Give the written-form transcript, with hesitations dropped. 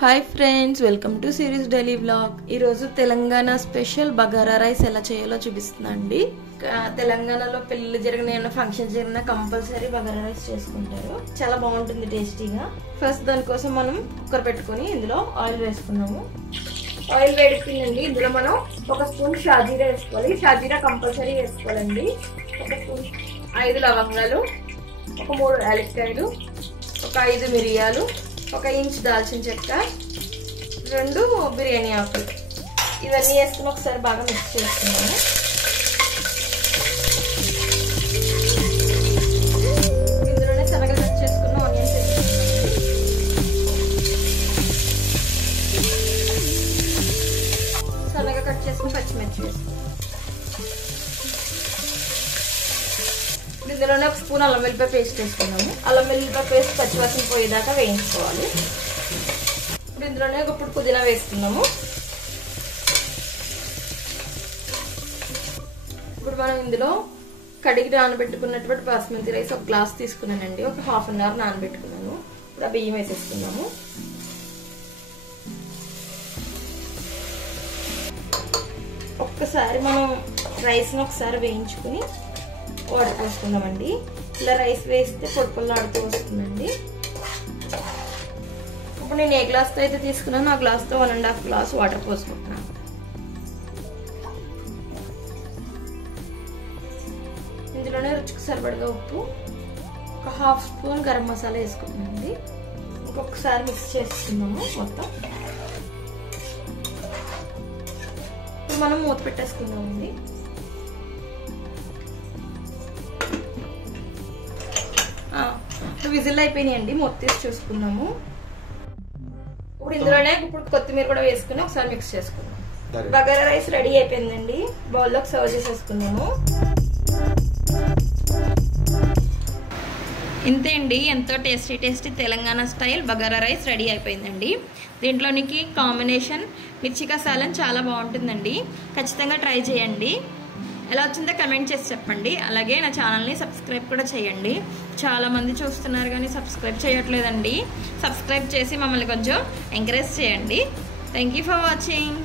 Hi friends, welcome to series daily vlog. ఈరోజు Telangana special bagara rice ఎలా చేయాలో చూపిస్తున్నా అండి. తెలంగాణలో పెళ్లి జరిగిన ఏమైనా ఫంక్షన్ జరిగినా కంపల్సరీ బగారా రైస్ చేసుకుంటారు. చాలా బాగుంటుంది టేస్టీగా. ఫస్ట్ దానికోసం మనం కుక్కర్ పెట్టుకుని ఇందులో ఆయిల్ వేసుకున్నాము. ఆయిల్ వేడిపోయిందండి. ఇందులో మనం ఒక స్పూన్ షాజీరా వేసుకోవాలి. షాజీరా కంపల్సరీ వేసుకోవాలండి. ఒక స్పూన్ 5 లవంగాలు, ఒక 3 యాలక్కాయలు, ఒక 5 మిరియాలు, ఒక ఇంచ్ దాల్చిన చెక్క, 2 బిర్యానీ ఆకులు, ఇవన్నీ వేసుకుని ఒకసారి బాగా మిక్స్ చేసుకున్నాము. ఇందులోనే సన్నగా కట్ చేసుకున్న ఆనియన్స్ వేసుకున్నాము. సన్నగా కట్ చేసుకుని పచ్చిమిర్చి వేసుకున్నాము. ఇందులోనే ఒక స్పూన్ అల్లం వెల్లిపాయ పేస్ట్ వేసుకున్నాము. అల్లం వెల్లిపాయ పేస్ట్ పచ్చివాసన పోయేదాకా వేయించుకోవాలి. ఇప్పుడు ఇందులోనే ఇప్పుడు పుదీనా వేసుకున్నాము. ఇప్పుడు మనం ఇందులో కడిగి నానబెట్టుకున్నటువంటి బాస్మతి రైస్ ఒక గ్లాస్ తీసుకున్నానండి. ఒక ½ అన్ అవర్ నానబెట్టుకున్నాను. ఇప్పుడు ఆ బియ్యం వేసేసుకున్నాము. ఒక్కసారి మనం రైస్ని ఒకసారి వేయించుకుని వాటర్ పోసుకుందామండి. ఇలా రైస్ వేస్తే పొడిపొల్లాడుతూ వస్తుందండి. ఇప్పుడు నేను ఏ గ్లాస్తో అయితే తీసుకున్నాను ఆ గ్లాస్తో 1.5 గ్లాస్ వాటర్ పోసుకుంటున్నాను. ఇందులోనే రుచికి సరిపడగా ఉప్పు, ఒక ½ స్పూన్ గరం మసాలా వేసుకుంటున్నానండి. ఇంకొకసారి మిక్స్ చేసుకుందాము మొత్తం. ఇప్పుడు మనం మూత పెట్టేసుకుందామండి. విజిల్ అయిపోయినాయండి. మూత తీసి చూసుకున్నాము. ఇప్పుడు ఇందులోనే ఇప్పుడు కొత్తిమీర కూడా వేసుకుని ఒకసారి మిక్స్ చేసుకున్నాం. బగారా రైస్ రెడీ అయిపోయిందండి. బౌల్లోకి సర్వ్ చేసేసుకున్నాము. ఇంతే అండి, ఎంతో tasty Telangana style bagara rice ready అయిపోయిందండి. దీంట్లోనికి కాంబినేషన్ మిర్చికా సాలన్ చాలా బాగుంటుందండి. ఖచ్చితంగా ట్రై చేయండి. ఎలా వచ్చిందో కమెంట్ చేసి చెప్పండి. అలాగే నా ఛానల్ని సబ్స్క్రైబ్ కూడా చేయండి. చాలామంది చూస్తున్నారు కానీ సబ్స్క్రైబ్ చేయట్లేదండి. సబ్స్క్రైబ్ చేసి మమ్మల్ని కొంచెం ఎంకరేజ్ చేయండి. Thank you for watching.